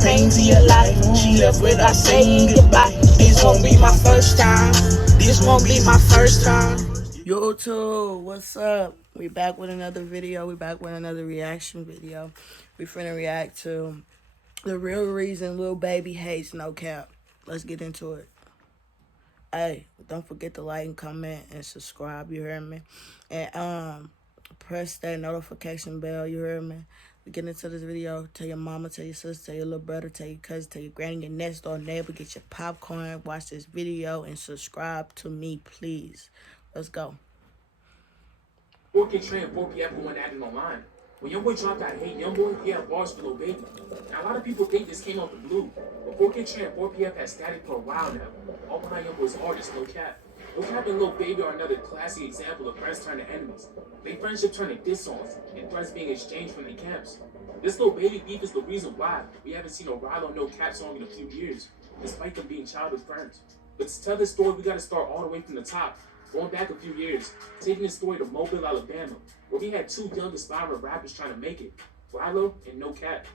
pain to your life. She left without saying goodbye. This won't be my first time. This won't be my first time. YouTube, what's up? We back with another video. We back with another reaction video. We finna react to the real reason Lil Baby hates No Cap. Let's get into it. Hey, don't forget to like and comment and subscribe, you heard me? And press that notification bell, you heard me? We get into this video. Tell your mama, tell your sister, tell your little brother, tell your cousin, tell your granny, your next door neighbor, get your popcorn, watch this video, and subscribe to me, please. Let's go. 4K Trey and 4PF going at it online. When YoungBoy dropped that Hate YoungBoy, he had bars for Lil Baby. Now, a lot of people think this came out the blue, but 4K Trey and 4PF had static for a while now, all behind YoungBoy's artist, No Cap. No Cap and Lil Baby are another classic example of friends turning enemies. They friendship turning diss songs, and threats being exchanged from their camps. This Lil Baby beef is the reason why we haven't seen a Rilo No Cap song in a few years, despite them being childhood friends. But to tell this story, we gotta start all the way from the top. Going back a few years, taking this story to Mobile, Alabama, where we had two young aspiring rappers trying to make it, Rilo and No Cap.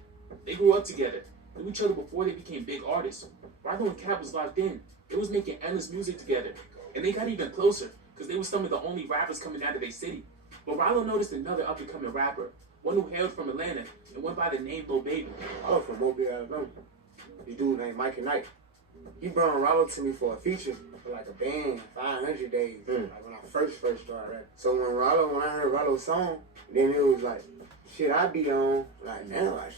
They grew up together, knew each other before they became big artists. Rilo and Cap was locked in. They was making endless music together, and they got even closer, because they were some of the only rappers coming out of their city. But Rilo noticed another up-and-coming rapper, one who hailed from Atlanta, and went by the name Lil Baby. I was from Mobile, Alabama. This dude named Mike and Knight. He brought Rollo to me for a feature for like a band, 500 days, like when I first started rapping. So when I heard Rollo's song, then it was like, shit, I beat on, like, damn, like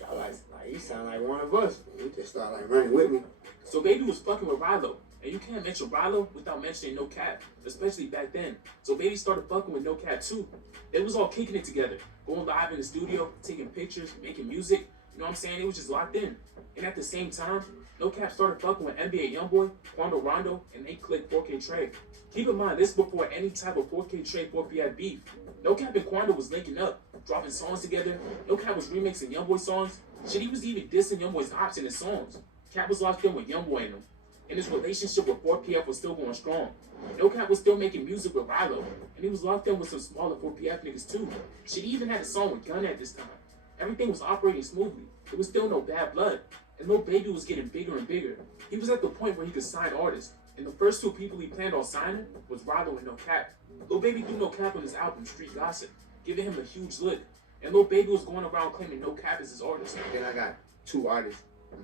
he sound like one of us. He just started like running with me. So Baby was fucking with Rilo, and you can't mention Rilo without mentioning No Cap, especially back then. So Baby started fucking with No Cap too. They was all kicking it together, going live in the studio, taking pictures, making music. You know what I'm saying? It was just locked in. And at the same time, No Cap started fucking with NBA YoungBoy, Quando Rondo, and they clicked 4K Trey. Keep in mind, this before any type of 4K Trey 4PI beef. No Cap and Quando was linking up, dropping songs together. No Cap was remixing YoungBoy songs. Shit, he was even dissing YoungBoy's ops in his songs. Cap was locked in with YoungBoy in them. And his relationship with 4PF was still going strong. No Cap was still making music with Rilo, and he was locked in with some smaller 4PF niggas too. Shit, he even had a song with Gunna at this time. Everything was operating smoothly. There was still no bad blood. And Lil Baby was getting bigger and bigger. He was at the point where he could sign artists. And the first two people he planned on signing was Rilo and No Cap. Lil Baby threw No Cap on his album, Street Gossip, giving him a huge lick. And Lil Baby was going around claiming No Cap as his artist. Then I got two artists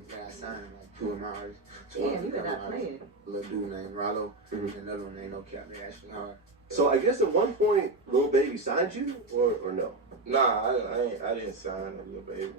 that I signed, like two of my artists. Damn, you got playing. A little dude named Rilo, and another one named No Cap. They actually hard. So I guess at one point, Lil Baby signed you, or no? Nah, I didn't sign Lil Baby.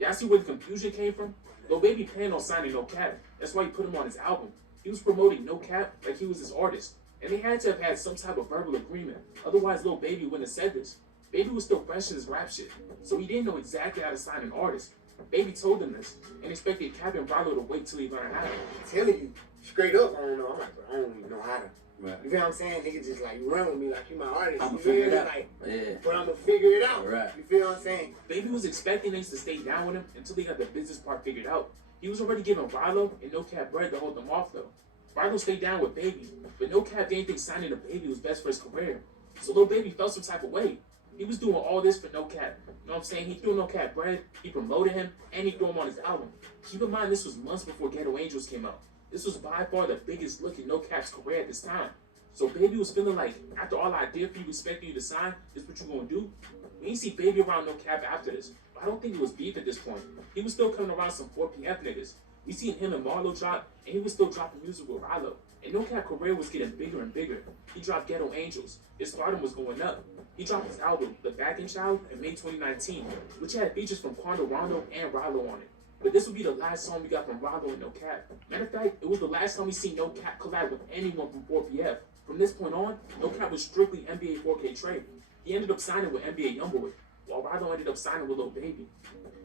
Y'all see where the confusion came from? Lil Baby planned on signing No Cap. That's why he put him on his album. He was promoting No Cap like he was his artist. And they had to have had some type of verbal agreement. Otherwise, Lil Baby wouldn't have said this. Baby was still fresh in his rap shit, so he didn't know exactly how to sign an artist. Baby told him this, and expected Cap and Rilo to wait till he learned how to. I'm telling you, straight up, I don't know. I'm like, bro, I don't even know how to. Right. You feel what I'm saying? Niggas just like, you run with me like you my artist. I'ma you figure it out. Like, yeah. But I'ma figure it out. Right. You feel what I'm saying? Baby was expecting niggas to stay down with him until they got the business part figured out. He was already giving Rilo and No Cap bread to hold them off though. Rilo stayed down with Baby, but No Cap didn't think signing to Baby was best for his career. So Lil Baby felt some type of way. He was doing all this for No Cap. You know what I'm saying? He threw No Cap bread, he promoted him, and he threw him on his album. Keep in mind, this was months before Ghetto Angels came out. This was by far the biggest look in No Cap's career at this time. So Baby was feeling like, after all I did for you, expecting you to sign, this is what you gonna do? We ain't see Baby around No Cap after this. But I don't think it was beef at this point. He was still coming around some 4PF niggas. We seen him and Marlo drop, and he was still dropping music with Rilo. And No Cap career was getting bigger and bigger. He dropped Ghetto Angels. His stardom was going up. He dropped his album, The Back End Child, in May 2019, which had features from Quando Rondo and Rilo on it. But this would be the last song we got from Rilo and No Cap. Matter of fact, it was the last time we seen No Cap collab with anyone from 4PF. From this point on, No Cap was strictly NBA 4K Trey. He ended up signing with NBA YoungBoy, while Rilo ended up signing with Lil Baby.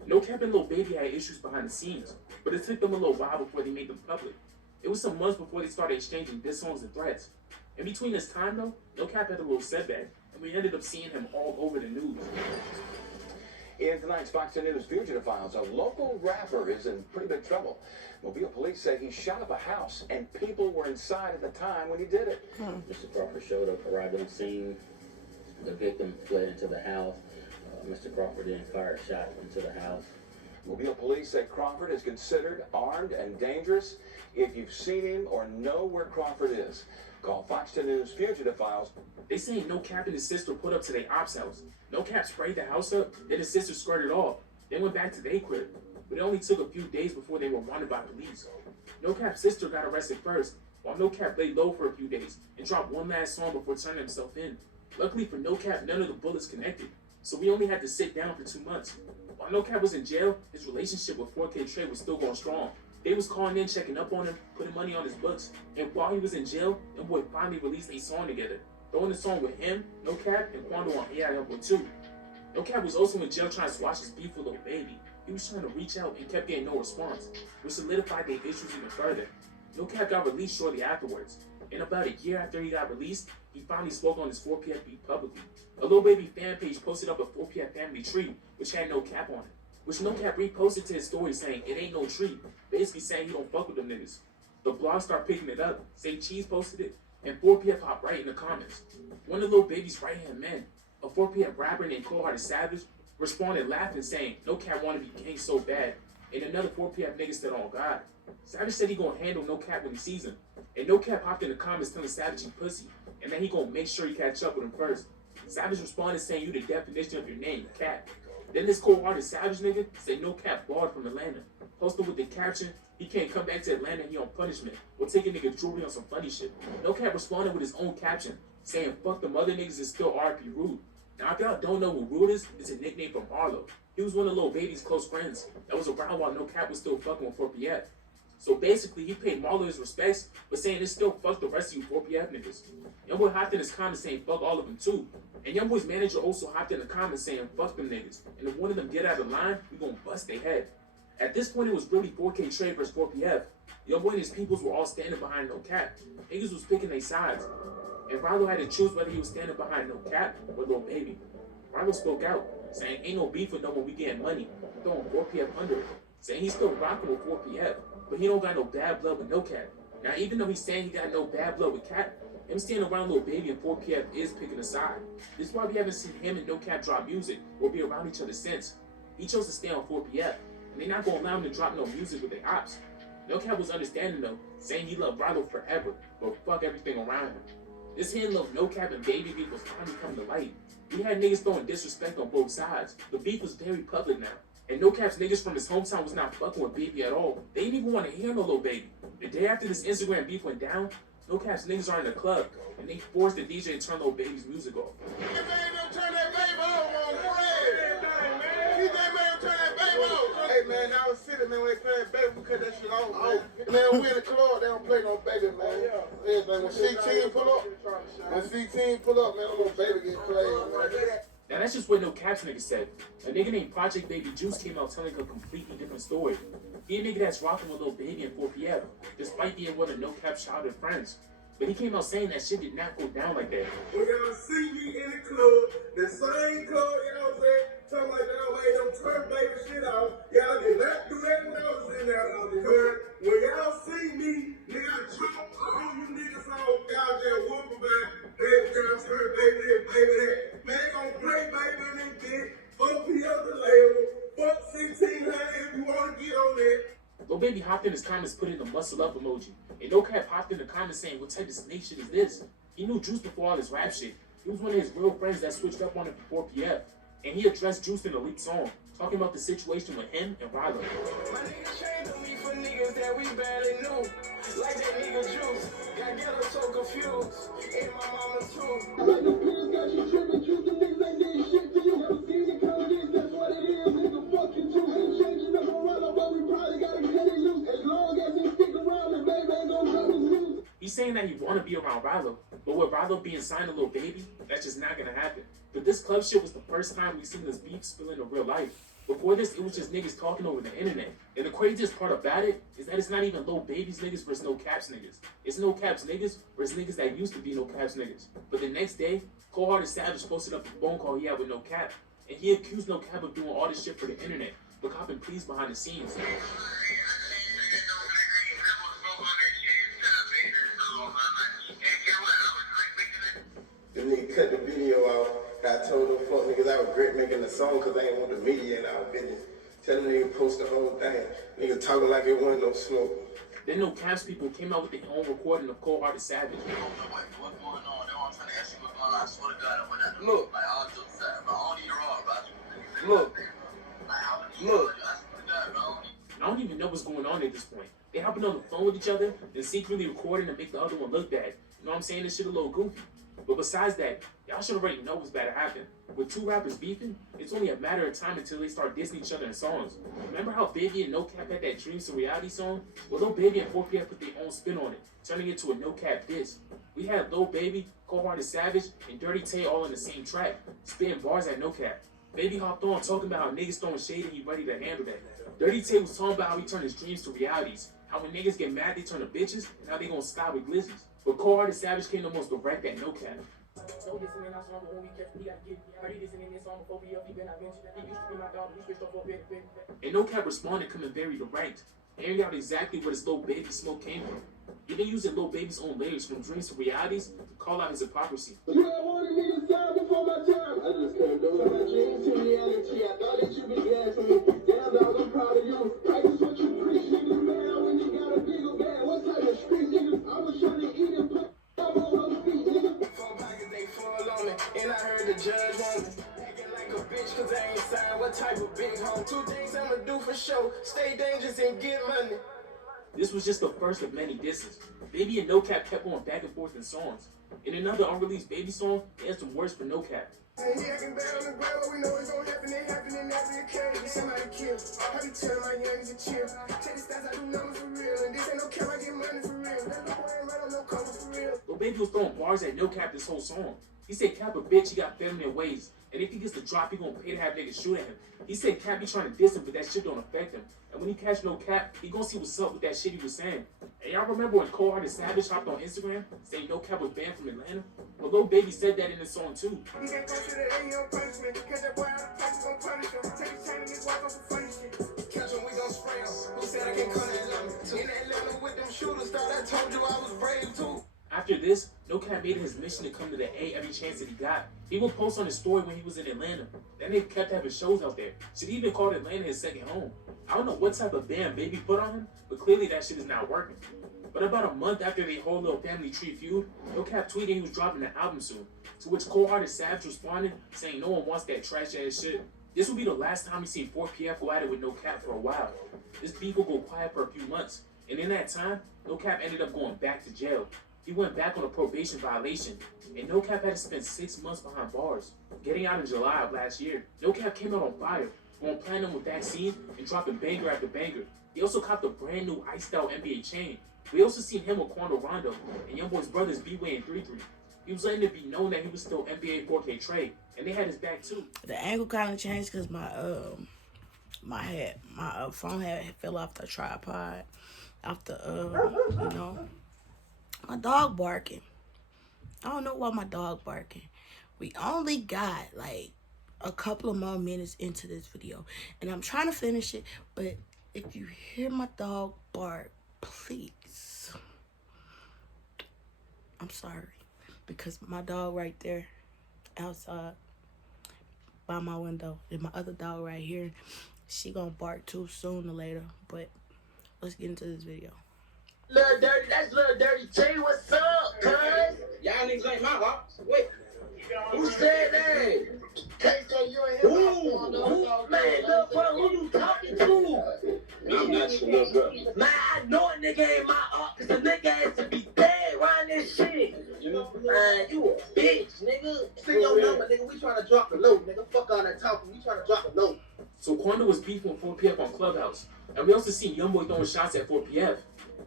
No Cap and Lil Baby had issues behind the scenes, but it took them a little while before they made them public. It was some months before they started exchanging diss songs and threats. In between this time though, No Cap had a little setback, and we ended up seeing him all over the news. In tonight's Fox News Fugitive Files, a local rapper is in pretty big trouble. Mobile police say he shot up a house and people were inside at the time when he did it. Mr. Crawford showed up, arrived on the scene. The victim fled into the house. Mr. Crawford then fired a shot into the house. Mobile police say Crawford is considered armed and dangerous. If you've seen him or know where Crawford is, call Fox 10 News Fugitive Files. They saying No Cap and his sister put up to their ops house. No Cap sprayed the house up, then his sister skirted off. They went back to their crib. But it only took a few days before they were wanted by police. No Cap's sister got arrested first, while No Cap laid low for a few days and dropped one last song before turning himself in. Luckily for No Cap, none of the bullets connected, so we only had to sit down for 2 months. While No Cap was in jail, his relationship with 4K Trey was still going strong. They was calling in, checking up on him, putting money on his books, and while he was in jail, them boy finally released a song together, throwing the song with him, No Cap, and Quando on AI Number 2. No Cap was also in jail trying to squash his beef with Lil Baby. He was trying to reach out and kept getting no response, which solidified their issues even further. No Cap got released shortly afterwards, and about a year after he got released, he finally spoke on his 4PF beef publicly. A Lil Baby fan page posted up a 4PF family tree, which had No Cap on it, which No Cap reposted to his story saying it ain't no tree, basically saying he don't fuck with them niggas. The blog started picking it up, Say Cheese posted it, and 4PF hopped right in the comments. One of Lil Baby's right-hand men, a 4PF rapper named Cold-Hearted Savage, responded laughing saying No Cap wanna be gang so bad, and another 4PF nigga said on God. Savage said he gonna handle No Cap when he sees him, and No Cap hopped in the comments telling Savage he pussy, and that he gonna make sure he catch up with him first. Savage responded saying you the definition of your name, Cap. Then this Cold-Hearted Savage nigga said No Cap barred from Atlanta, posted with the caption, he can't come back to Atlanta, he on punishment, or take a nigga jewelry on some funny shit. No Cap responded with his own caption, saying fuck them other niggas is still RP Rude. Now if y'all don't know who Rude is, it's a nickname from Harlow. He was one of Lil Baby's close friends that was around while No Cap was still fucking with 4PF. So basically, he paid Marlo his respects, but saying it's still fuck the rest of you 4PF niggas. Youngboy hopped in his comments saying fuck all of them too. And Youngboy's manager also hopped in the comments saying fuck them niggas. And if one of them get out of line, we gonna bust their head. At this point, it was really 4K Trey versus 4PF. Youngboy and his peoples were all standing behind No Cap. Niggas was picking their sides. And Rollo had to choose whether he was standing behind No Cap or Lil Baby. Rollo spoke out, saying ain't no beef with no one, we getting money, throwing 4PF under it, saying he's still rocking with 4PF, but he don't got no bad blood with No Cap. Now even though he's saying he got no bad blood with Cap, him standing around Lil Baby and 4PF is picking a side. This is why we haven't seen him and No Cap drop music or be around each other since. He chose to stay on 4PF, and they not gonna allow him to drop no music with their ops. No Cap was understanding though, saying he loved Rollo forever, but fuck everything around him. This handle of No Cap and Baby beef was finally coming to light. We had niggas throwing disrespect on both sides. The beef was very public now. And No Cap's niggas from his hometown was not fucking with Baby at all. They didn't even want to hear no Lil Baby. The day after this Instagram beef went down, No Cap's niggas are in the club, and they forced the DJ to turn Lil Baby's music off. Hey man, I was sitting there when they playing Baby, we cut that shit off, man. Man, we in the club, they don't play no Baby, man. Yeah, man, when C-Team pull up, man, Lil Baby get played, man. Now that's just what No Cap's nigga said. A nigga named Project Baby Juice came out telling a completely different story. He a nigga that's rocking with Lil Baby and 4PF, despite being one of No Cap's childhood friends. But he came out saying that shit did not go down like that. When y'all see me in the club, the same club, you know what I'm saying? Something like that, like them turn Baby shit off. Y'all did not do that when I was in there. When y'all see me, nigga, I jump all you niggas off. Y'all just whoop about Baby girl, turn Baby this, Baby that. Man, they gon' play Baby in this bitch. Fuck me up the label. Fuck 1600 if you wanna get on there. Lil Baby hopped in his comments putting the muscle up emoji. And No Cap hopped in the comments saying, what type of snake shit is this? He knew Juice before all this rap shit. He was one of his real friends that switched up on him for 4PF. And he addressed Juice in a leaked song, talking about the situation with him and Rollo. My niggas trained on me for niggas that we barely knew. Like that nigga Juice. Got yellow so confused. And my mama too. Like the pills got you tripping. Truth the niggas ain't did shit to you. Never seen it come this. That's what it is. Nigga fucking too. Ain't changing up on Rollo, but we probably gotta cut it loose. As long as he stick around, the baby ain't gonna drop his music. He's saying that he want to be around Rollo, but with Rollo being signed to Lil Baby, that's just not gonna happen. But this club shit was the first time we seen this beef spill into real life. Before this, it was just niggas talking over the internet. And the craziest part about it is that it's not even Lil Baby's niggas versus No Cap's niggas. It's No Cap's niggas versus niggas that used to be No Cap's niggas. But the next day, Cold-Hearted Savage posted up the phone call he had with No Cap, and he accused No Cap of doing all this shit for the internet, but copping pleas behind the scenes. The nigga cut the video out. I told them fuck niggas I was great making the song because I ain't want the media in our business. Tell the nigga post the whole thing. Nigga talking like it wasn't no smoke. Then No Cap's people came out with their own recording of Cold Hearted Savage. What's going on? They all trying to ask you what's going on. I swear to God, I went out. Look. Like, all jokes aside, bro. I don't need a raw, bro. Look. Like, I don't need Look. I swear to God, bro. I don't even know what's going on at this point. They hopping on the phone with each other and secretly recording to make the other one look bad. You know what I'm saying? This shit a little goofy. But besides that, y'all should already know what's about to happen. With two rappers beefing, it's only a matter of time until they start dissing each other in songs. Remember how Baby and No Cap had that Dreams to Reality song? Well, Lil Baby and 4PF put their own spin on it, turning it into a No Cap diss. We had Lil Baby, Cold Hearted Savage, and Dirty Tay all in the same track, spitting bars at No Cap. Baby hopped on talking about how niggas throwing shade and he ready to handle that. Dirty Tay was talking about how he turned his dreams to realities, how when niggas get mad they turn to bitches, and how they gonna style with glizzies. But Cold Hearted Savage came the most direct at No Cap. So this and then I saw him when we kept, he got to get, I heard this and then this song before we he been out bench. He used to be my dog, we switched up for a bit. And No Cap responded coming very direct, airing out exactly where his Lil Baby smoke came from. Even using Lil Baby's own lyrics from Dreams to Realities to call out his hypocrisy. You don't want me to die before my time. I just can't do it. My dreams to reality. I thought that you be glad for me. Damn dog, I'm proud of you. I just want you preach, niggas. Man, when you got a bigger bag, what type of street niggas? I was trying to eat and put up on her feet, nigga. 4 pockets, they full on me. And I heard the judge want me. Acting like a bitch, cause I ain't signed. What type of big home? 2 things I'ma do for show. Stay dangerous and get money. This was just the first of many disses. Baby and No Cap kept going back and forth in songs. In another unreleased Baby song, they had some words for No Cap. He acting bad on the ground, but we know it's gonna happen. It happening every occasion. Somebody killed. I be telling my youngins to chill. Take the stats, I do numbers for real. And this ain't no cap, I get money for real. That's no point in right on no cover for real. Lil Baby was throwing bars at No Cap this whole song. He said Cap a bitch, he got feminine ways. And if he gets the drop, he gonna pay to have niggas shoot at him. He said Cap be trying to diss him, but that shit don't affect him. And when he catch No Cap, he gonna see what's up with that shit he was saying. And y'all remember when Cold Hearted Savage hopped on Instagram saying No Cap was banned from Atlanta? Well, Lil Baby said that in his song too. He can't go to the A on punishment. Catch that boy out of place, we gon' punish him. Take his chain and his wife up for funny shit. Catch him, we gon' spray him. Who said I can't come to Atlanta? In Atlanta with them shooters, thought I told you I was brave too. After this, No Cap made it his mission to come to the A every chance that he got. He would post on his story when he was in Atlanta. Then they kept having shows out there. Shit, he even called Atlanta his second home. I don't know what type of ban Baby put on him, but clearly that shit is not working. But about a month after their whole little family tree feud, No Cap tweeted he was dropping an album soon, to which Cold Hearted Savage responded, saying no one wants that trash ass shit. This will be the last time we see 4PF go at it with No Cap for a while. This beef will go quiet for a few months, and in that time, No Cap ended up going back to jail. He went back on a probation violation, and No Cap had to spend 6 months behind bars. Getting out in July of last year, No Cap came out on fire, going platinum with Vaccine and dropping banger after banger. He also copped a brand new ice-style NBA chain. We also seen him with Quando Rondo and Youngboy's brothers B-Way and 3-3. He was letting it be known that he was still NBA 4K Trey, and they had his back too. The angle kind of changed because my phone had fell off the tripod after you know, my dog barking. I don't know why my dog barking. We only got like a couple of more minutes into this video, and I'm trying to finish it, but if you hear my dog bark, please, I'm sorry, because my dog right there outside by my window and my other dog right here, she gonna bark too sooner or later. But let's get into this video. Lil Dirty, that's Lil Dirty T. What's up, cuz? Y'all niggas ain't my ops. Wait, who said that? Can't say you ain't him. Who, man, Lil bro, who you talking to? I'm not your little brother. Man, I know a nigga ain't my op, cause the nigga has to be dead around this shit. Man, you a bitch, nigga. See your number, nigga. We tryna drop the load, nigga. Fuck all that talking. We tryna drop the load. So Quando was beefing with 4PF on Clubhouse, and we also seen Youngboy throwing shots at 4PF.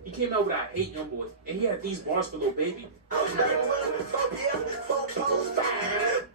He came out with I Hate Youngboy, and he had these bars for Lil Baby.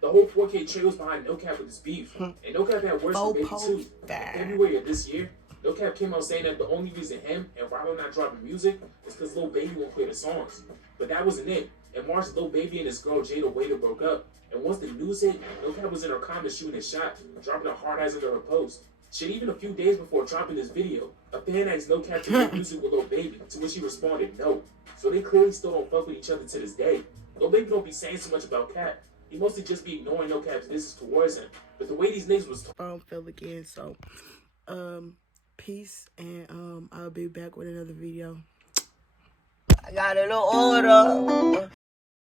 The whole 4K Trey was behind No Cap with his beef, and No Cap had worse for Baby too. In February of this year, No Cap came out saying that the only reason him and Rollo not dropping music is because Lil Baby won't play the songs. But that wasn't it. In March, Lil Baby and his girl Jada Waiter broke up, and once the news hit, No Cap was in her comments shooting a shot, dropping a hard eyes under her post. Shit, even a few days before dropping this video, a fan asked No Cap to make music with Lil Baby, to which he responded no. So they clearly still don't fuck with each other to this day. Lil Baby don't be saying so much about Cap. He mostly just be ignoring No Cap's business towards him. But the way these niggas was phone fell again, so Peace, and I'll be back with another video. I got a little order.